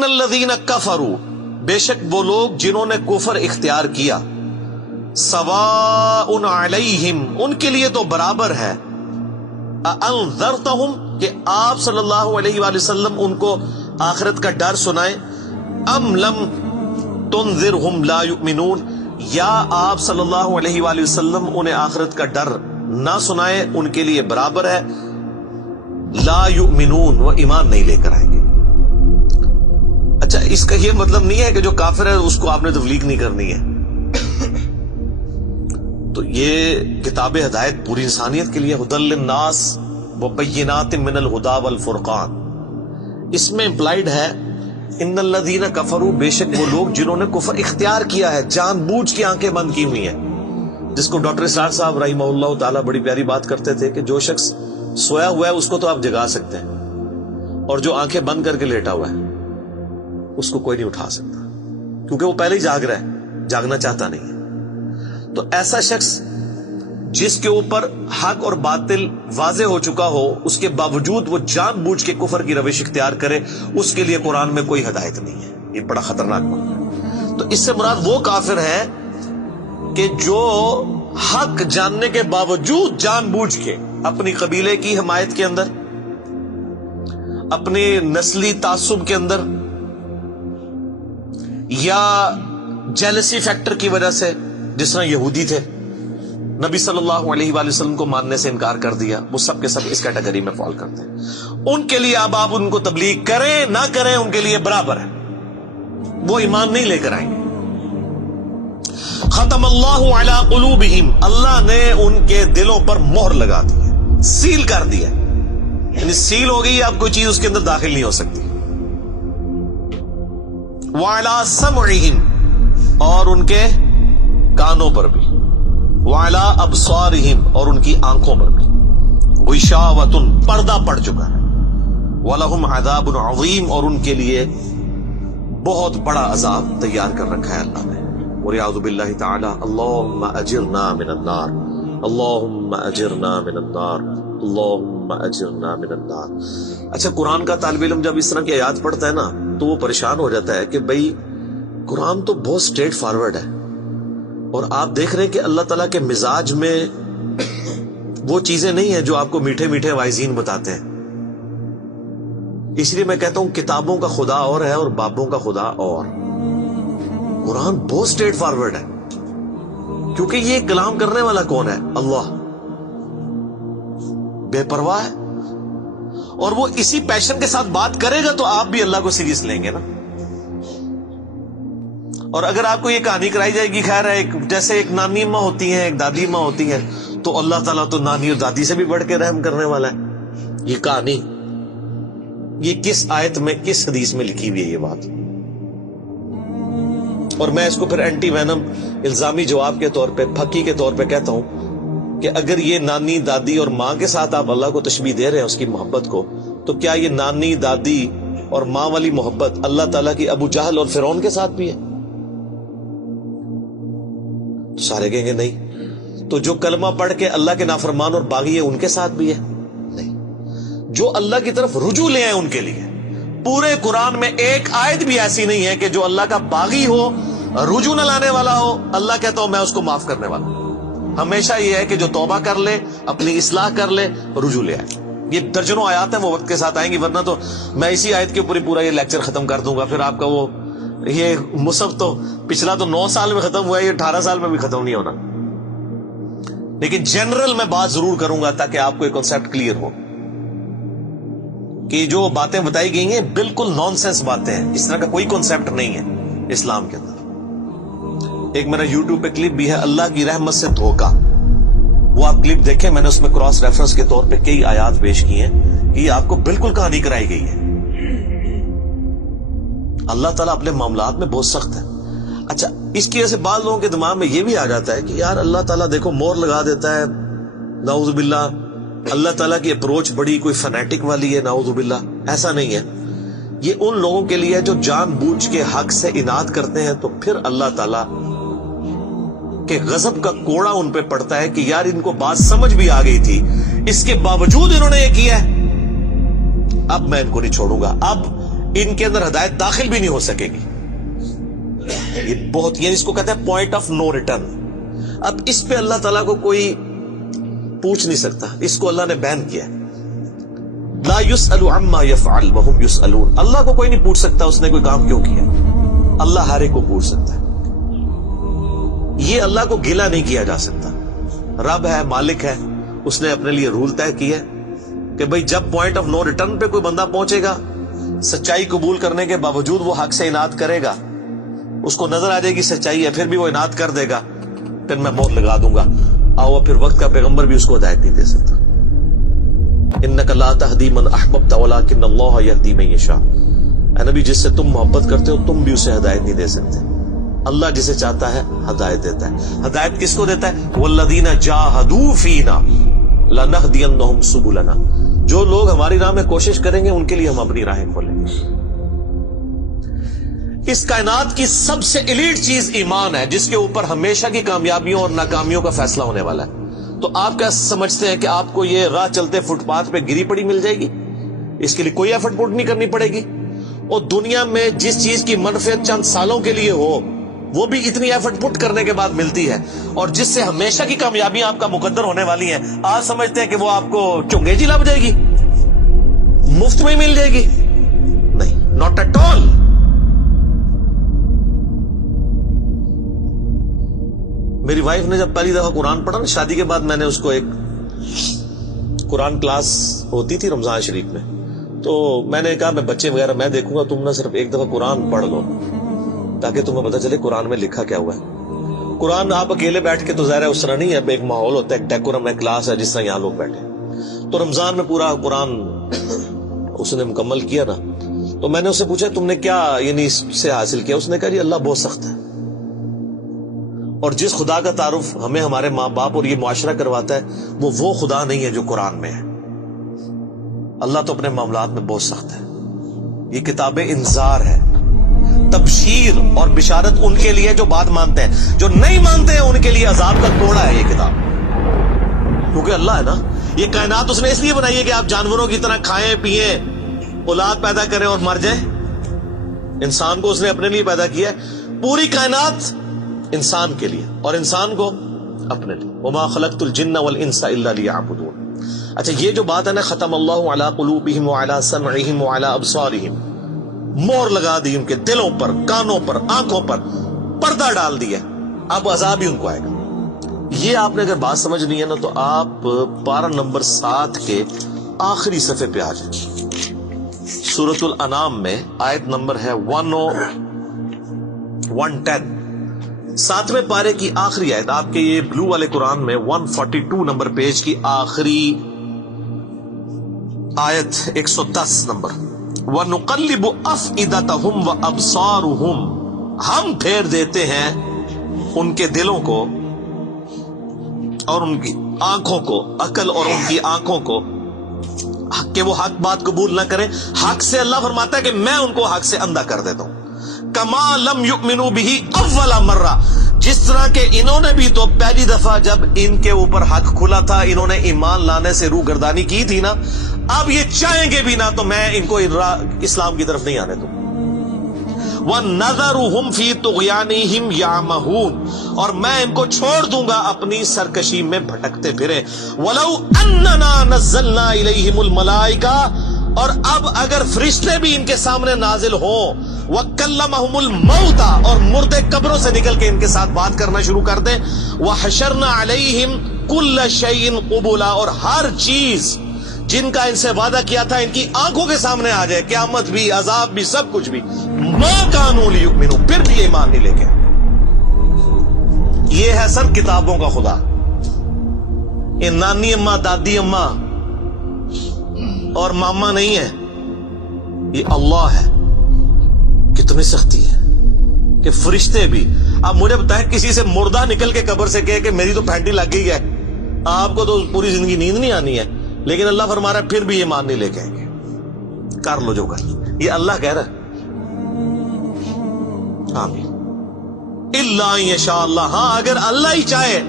ان الذین کفروا، بے شک وہ لوگ جنہوں نے کفر اختیار کیا، سواء علیہم، ان کے لیے تو برابر ہے، انذرتہم، کہ آپ صلی اللہ علیہ وآلہ وسلم ان کو آخرت کا ڈر سنائیں، ام لم تنذرہم لا یؤمنون، یا آپ صلی اللہ علیہ وآلہ وسلم انہیں آخرت کا ڈر نہ سنائے، ان کے لیے برابر ہے، لا یؤمنون، وہ ایمان نہیں لے کر آئیں گے۔ اچھا، اس کا یہ مطلب نہیں ہے کہ جو کافر ہے اس کو آپ نے تبلیغ نہیں کرنی ہے۔ تو یہ کتاب ہدایت پوری انسانیت کے لیے، ہدی للناس وبینات من الہدی والفرقان، اس میں امپلائیڈ ہے ان الذین کفروا، بے شک وہ لوگ جنہوں نے کفر اختیار کیا ہے، جان بوجھ کے آنکھیں بند کی ہوئی ہیں، جس کو ڈاکٹر اسرار صاحب رحمہ اللہ تعالیٰ بڑی پیاری بات کرتے تھے کہ جو شخص سویا ہوا ہے اس کو تو آپ جگا سکتے ہیں، اور جو آنکھیں بند کر کے لیٹا ہوا ہے اس کو کوئی نہیں اٹھا سکتا، کیونکہ وہ پہلے ہی جاگ رہا ہے، جاگنا چاہتا نہیں ہے۔ تو ایسا شخص جس کے اوپر حق اور باطل واضح ہو چکا ہو، اس کے باوجود وہ جان بوجھ کے کفر کی روش اختیار کرے، اس کے لیے قرآن میں کوئی ہدایت نہیں ہے۔ یہ بڑا خطرناک معاملہ ہے۔ تو اس سے مراد وہ کافر ہے کہ جو حق جاننے کے باوجود جان بوجھ کے اپنی قبیلے کی حمایت کے اندر، اپنی نسلی تعصب کے اندر، یا جیلسی فیکٹر کی وجہ سے، جس طرح یہودی تھے، نبی صلی اللہ علیہ وآلہ وسلم کو ماننے سے انکار کر دیا، وہ سب کے سب اس کیٹیگری میں فال کرتے ہیں۔ ان کے لیے اب آپ ان کو تبلیغ کریں نہ کریں، ان کے لیے برابر ہے، وہ ایمان نہیں لے کر آئیں گے۔ ختم اللہ علی قلوبہم، اللہ نے ان کے دلوں پر مہر لگا دی ہے، سیل کر دیا، یعنی سیل ہو گئی، اب کوئی چیز اس کے اندر داخل نہیں ہو سکتی۔ وعلی سمعہم، اور ان کے کانوں پر بھی، وعلی ابصارہم، اور ان کی آنکھوں پر بھی، غشاوۃ، پردہ پڑ چکا ہے، ولہم عذاب عظیم، اور ان کے لیے بہت بڑا عذاب تیار کر رکھا ہے اللہ نے۔ وَلِعَوْذُ بِاللَّهِ تَعَالَى اللہم اجرنا من النار، اللہم اجرنا من النار، اللہم اجرنا من النار۔ اچھا، قرآن کا طالب علم جب اس طرح کی آیات پڑھتا ہے نا تو وہ پریشان ہو جاتا ہے کہ بھئی قرآن تو بہت سٹریٹ فارورڈ ہے، اور آپ دیکھ رہے ہیں کہ اللہ تعالیٰ کے مزاج میں وہ چیزیں نہیں ہیں جو آپ کو میٹھے میٹھے وائزین بتاتے ہیں۔ اس لیے میں کہتا ہوں کتابوں کا خدا اور ہے اور بابوں کا خدا اور۔ قرآن بہت سٹریٹ فارورڈ ہے، کیونکہ یہ کلام کرنے والا کون ہے؟ اللہ، بے پرواہ ہے، اور وہ اسی پیشن کے ساتھ بات کرے گا تو آپ بھی اللہ کو سیریس لیں گے نا۔ اور اگر آپ کو یہ کہانی کرائی جائے گی، خیر ہے، جیسے ایک نانی ماں ہوتی ہیں، ایک دادی ماں ہوتی ہیں، تو اللہ تعالیٰ تو نانی اور دادی سے بھی بڑھ کے رحم کرنے والا ہے۔ یہ کہانی، یہ کس آیت میں، کس حدیث میں لکھی ہوئی ہے یہ بات؟ اور میں اس کو پھر اینٹی وینم الزامی جواب کے طور پہ، پھکی کے طور پہ کہتا ہوں کہ اگر یہ نانی دادی اور ماں کے ساتھ آپ اللہ کو تشبیہ دے رہے ہیں اس کی محبت کو، تو کیا یہ نانی دادی اور ماں والی محبت اللہ تعالیٰ کی ابو جہل اور فرعون کے ساتھ بھی ہے؟ تو سارے کہیں گے نہیں۔ تو جو کلمہ پڑھ کے اللہ کے نافرمان اور باغی ہے ان کے ساتھ بھی ہے؟ نہیں۔ جو اللہ کی طرف رجوع لے آئے ان کے لیے، پورے قرآن میں ایک آیت بھی ایسی نہیں ہے کہ جو اللہ کا باغی ہو، رجوع نہ لانے والا ہو، اللہ کہتا ہوں میں اس کو معاف کرنے والا ہوں۔ ہمیشہ یہ ہے کہ جو توبہ کر لے، اپنی اصلاح کر لے، رجوع لے آئے۔ یہ درجنوں آیات ہیں، وہ وقت کے ساتھ آئیں گی، ورنہ تو میں اسی آیت کے اوپر ہی پورا یہ لیکچر ختم کر دوں گا، پھر آپ کا وہ یہ مصحف تو پچھلا تو 9 سال میں ختم ہوا ہے، یہ 18 سال میں بھی ختم نہیں ہونا۔ لیکن جنرل میں بات ضرور کروں گا تاکہ آپ کو ایک کنسپٹ کلیئر ہو کہ جو باتیں بتائی گئی ہیں بالکل نان سینس باتیں ہیں، اس طرح کا کوئی کنسپٹ نہیں ہے اسلام کے اندر۔ ایک میرا یوٹیوب پہ کلپ بھی ہے، اللہ کی رحمت سے دھوکہ، وہ آپ کلپ دیکھیں، میں نے اس میں کراس ریفرنس کے طور پہ کئی آیات پیش کی ہیں کہ یہ آپ کو بالکل کہانی کرائی گئی ہے۔ اللہ تعالیٰ اپنے معاملات میں بہت سخت ہے۔ اچھا، اس کی وجہ سے بعض لوگوں کے دماغ میں یہ بھی آ جاتا ہے کہ یار اللہ تعالیٰ دیکھو مور لگا دیتا ہے، نعوذ باللہ اللہ تعالیٰ کی اپروچ بڑی کوئی فنیٹک والی ہے، نعوذ باللہ۔ ایسا نہیں ہے، یہ ان لوگوں کے لیے جو جان بوجھ کے حق سے اناد کرتے ہیں، تو پھر اللہ تعالیٰ کے غضب کا کوڑا ان پہ پڑتا ہے کہ یار ان کو بات سمجھ بھی آ گئی تھی، اس کے باوجود انہوں نے یہ کیا ہے، اب میں ان کو نہیں چھوڑوں گا۔ اب ان کے اندر ہدایت داخل بھی نہیں ہو سکے گی. یہ بہت، یعنی اس کو کہتے ہیں پوائنٹ آف نو ریٹرن. اب اس پہ اللہ تعالیٰ کو کوئی پوچھ نہیں سکتا، اس کو اللہ نے بین کیا. لا يسأل عما يفعل وهم يسألون. اللہ کو کوئی نہیں پوچھ سکتا اس نے کوئی کام کیوں کیا. اللہ ہر ایک کو پوچھ سکتا ہے. یہ اللہ کو گلہ نہیں کیا جا سکتا. رب ہے، مالک ہے، اس نے اپنے لیے رول طے کیا کہ بھئی جب پوائنٹ آف نو ریٹرن پہ کوئی بندہ پہنچے گا، سچائی قبول کرنے کے باوجود وہ حق سے اناد کرے گا، اس کو نظر آ جائے گی سچائی ہے، پھر بھی وہ اناد کر دے گا، پھر میں موت لگا دوں گا. آؤ پھر وقت کا پیغمبر بھی اس کو ہدایت نہیں دے سکتا. انک لا تہدی من احببت ولکن اللہ یہدی من یشاء. اے نبی، جس سے تم محبت کرتے ہو تم بھی اسے ہدایت نہیں دے سکتے. اللہ جسے چاہتا ہے ہدایت دیتا ہے. ہدایت کس کو دیتا ہے؟ والذین جاہدوا فینا لنہدینہم سبلنا. جو لوگ ہماری راہ میں کوشش کریں گے ان کے لیے ہم اپنی راہیں کھولیں گے. اس کائنات کی سب سے ایلیٹ چیز ایمان ہے، جس کے اوپر ہمیشہ کی کامیابیوں اور ناکامیوں کا فیصلہ ہونے والا ہے. تو آپ کیا سمجھتے ہیں کہ آپ کو یہ راہ چلتے فٹ پاتھ پہ گری پڑی مل جائے گی؟ اس کے لیے کوئی ایفرٹ پٹ نہیں کرنی پڑے گی. اور دنیا میں جس چیز کی منفعت چند سالوں کے لیے ہو وہ بھی اتنی ایفرٹ پٹ کرنے کے بعد ملتی ہے. اور جس سے ہمیشہ کی کامیابیاں آپ کا مقدر ہونے والی ہیں، آج سمجھتے ہیں کہ وہ آپ کو چنگیجی لگ جائے گی، مفت میں ہی مل جائے گی. نہیں، ناٹ ایٹ آل. میری وائف نے جب پہلی دفعہ قرآن پڑھا نا شادی کے بعد، میں نے اس کو ایک قرآن کلاس ہوتی تھی رمضان شریف میں، تو میں نے کہا میں بچے وغیرہ میں دیکھوں گا، تم نہ صرف ایک دفعہ قرآن پڑھ لو تاکہ تمہیں پتہ چلے قرآن میں لکھا کیا ہوا ہے. قرآن آپ اکیلے بیٹھ کے تو ظاہر ہے اس طرح نہیں ہے، ایک ماحول ہوتا ہے، ایک ڈیکورم ہے، کلاس ہے جس طرح یہاں لوگ بیٹھے. تو رمضان میں پورا قرآن اس نے مکمل کیا نا، تو میں نے اس سے پوچھا تم نے کیا یعنی اس سے حاصل کیا؟ اس نے کہا جی اللہ بہت سخت ہے، اور جس خدا کا تعارف ہمیں ہمارے ماں باپ اور یہ معاشرہ کرواتا ہے وہ خدا نہیں ہے جو قرآن میں ہے. اللہ تو اپنے معاملات میں بہت سخت ہے. یہ کتاب انذار ہے، تبشیر اور بشارت ان کے لیے جو بات مانتے ہیں. جو نہیں مانتے ہیں ان کے لیے عذاب کا کوڑا ہے یہ کتاب. کیونکہ اللہ ہے نا، یہ کائنات اس نے اس لیے بنائی ہے کہ آپ جانوروں کی طرح کھائیں پیئیں، اولاد پیدا کریں اور مر جائیں. انسان کو اس نے اپنے لیے پیدا کیا ہے. پوری کائنات انسان کے لیے اور انسان کو اپنے لیے. وما خلقت الجن والانس الا لیعبدون. اچھا، یہ جو بات ہے نا، ختم اللہ علی قلوبہم وعلی سمعہم وعلی ابصارہم، مور لگا دی ان کے دلوں پر، کانوں پر، آنکھوں پر، پردہ ڈال دیا، اب عذاب ہی ان کو آئے گا. یہ آپ نے اگر بات سمجھنی ہے نا تو آپ پارہ نمبر 7 کے آخری صفحے پہ آ جائیں. سورۃ الانعام میں آیت نمبر ہے 110، 7ویں پارے کی آخری آیت. آپ کے یہ بلو والے قرآن میں 142 نمبر پیج کی آخری آیت 110 نمبر. وَنُقَلِّبُ أَفْئِدَتَهُمْ وَأَبْصَارُهُمْ. ہم پھیر دیتے ہیں ان کے دلوں کو اور ان کی آنکھوں کو، عقل اور ان کی آنکھوں کو، کہ وہ حق بات قبول نہ کریں. حق سے اللہ فرماتا ہے کہ میں ان کو حق سے اندھا کر دیتا ہوں. کما لم یؤمنوا به اول مرہ، جس طرح کہ انہوں نے بھی تو پہلی دفعہ جب ان کے اوپر حق کھلا تھا انہوں نے ایمان لانے سے روح گردانی کی تھی نا، اب یہ چاہیں گے بھی نہ تو میں ان کو اسلام کی طرف نہیں آنے دوں. وَنَذَرُهُمْ فِي طُغْيَانِهِمْ يَعْمَهُونَ، اور میں ان کو چھوڑ دوں گا اپنی سرکشی میں بھٹکتے پھرے. وَلَوْ أَنَّنَا نَزَّلْنَا إِلَيْهِمُ الْمَلَائِكَةَ، اور اب اگر فرشتے بھی ان کے سامنے نازل ہوں، وَكَلَّمَهُمُ الْمَوْتَى، اور مردے قبروں سے نکل کے ان کے ساتھ بات کرنا شروع کر دیں. وَحَشَرْنَا عَلَيْهِمْ كُلَّ شَيْءٍ قُبُلًا، اور ہر چیز جن کا ان سے وعدہ کیا تھا ان کی آنکھوں کے سامنے آ جائے، قیامت بھی، عذاب بھی، سب کچھ بھی. مَا كَانُوا لِيُؤْمِنُوا، پھر بھی ایمان نہیں لے کے. یہ ہے سر کتابوں کا خدا. یہ نانی اماں، دادی اماں اور ماما نہیں ہے، یہ اللہ ہے. کتنی سختی ہے کہ فرشتے بھی. اب مجھے بتائیں کسی سے مردہ نکل کے قبر سے کہے کہ میری تو پھینٹی لگ گئی ہے، آپ کو تو پوری زندگی نیند نہیں آنی ہے، لیکن اللہ فرما رہا ہے پھر بھی یہ مان نہیں لے کے آئیں گے. کر لو جو کر. یہ اللہ کہہ رہا ہے. آمین. الا ان یشاء اللہ، ہاں اگر اللہ ہی چاہے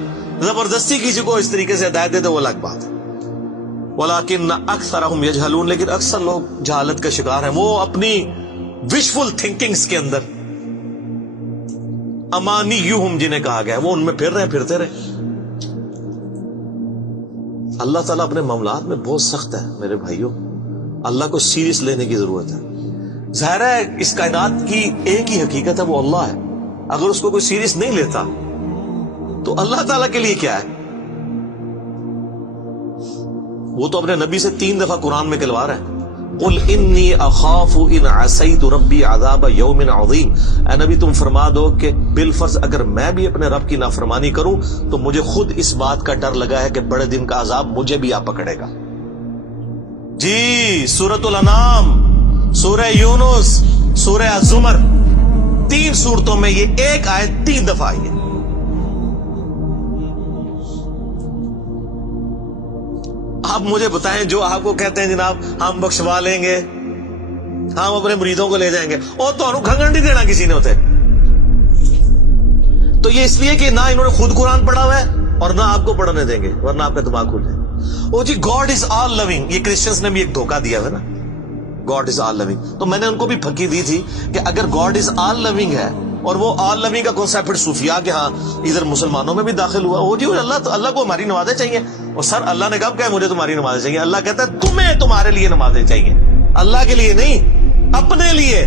زبردستی کسی کو اس طریقے سے ہدایت دے دے وہ الگ بات ہے. ولیکن اکثرهم یجہلون، لیکن اکثر لوگ جہالت کا شکار ہیں. وہ اپنی وشفل تھنکنگز کے اندر امانیہم جنہیں کہا گیا ہے وہ ان میں پھر رہے پھرتے رہے. اللہ تعالیٰ اپنے معاملات میں بہت سخت ہے میرے بھائیوں. اللہ کو سیریس لینے کی ضرورت ہے. ظاہر ہے اس کائنات کی ایک ہی حقیقت ہے، وہ اللہ ہے. اگر اس کو کوئی سیریس نہیں لیتا تو اللہ تعالیٰ کے لیے کیا ہے؟ وہ تو اپنے نبی سے 3 دفعہ قرآن میں کہلوا رہا ہے، قل انی اخاف ان عصیت ربی عذاب یوم عظیم. اے نبی تم فرما دو کہ بالفرض اگر میں بھی اپنے رب کی نافرمانی کروں تو مجھے خود اس بات کا ڈر لگا ہے کہ بڑے دن کا عذاب مجھے بھی آ پکڑے گا. جی سورۃ الانعام، سورہ یونس، سورہ الزمر، 3 سورتوں میں یہ ایک آیت 3 دفعہ آئی ہے. آپ مجھے بتائیں جو آپ کو کہتے ہیں جناب ہم بخشوا لیں گے، ہم اپنے مریدوں کو لے جائیں گے، اور تو کھنگن نہیں دینا کسی نے ہوتے. تو یہ اس لیے کہ نہ انہوں نے خود قرآن پڑھا ہوا ہے اور نہ آپ کو پڑھنے دیں گے، ورنہ آپ کا دماغ کھل جائے. او جی گاڈ از آل لونگ، یہ کرسچنس نے بھی ایک دھوکہ دیا ہے نا، گاڈ از آل لونگ. تو میں نے ان کو بھی پھکی دی تھی کہ اگر گاڈ از آل لونگ ہے اور وہ آل لونگ کا کانسیپٹ پھر صوفیاء کے ہاں ادھر مسلمانوں میں بھی داخل ہوا، وہ جی اللہ کو ہماری نمازیں چاہیے. اور سر اللہ نے کب کہا مجھے تمہاری نمازیں چاہیے؟ اللہ کہتا ہے تمہیں تمہارے لیے نمازیں چاہیے، اللہ کے لیے نہیں، اپنے لیے.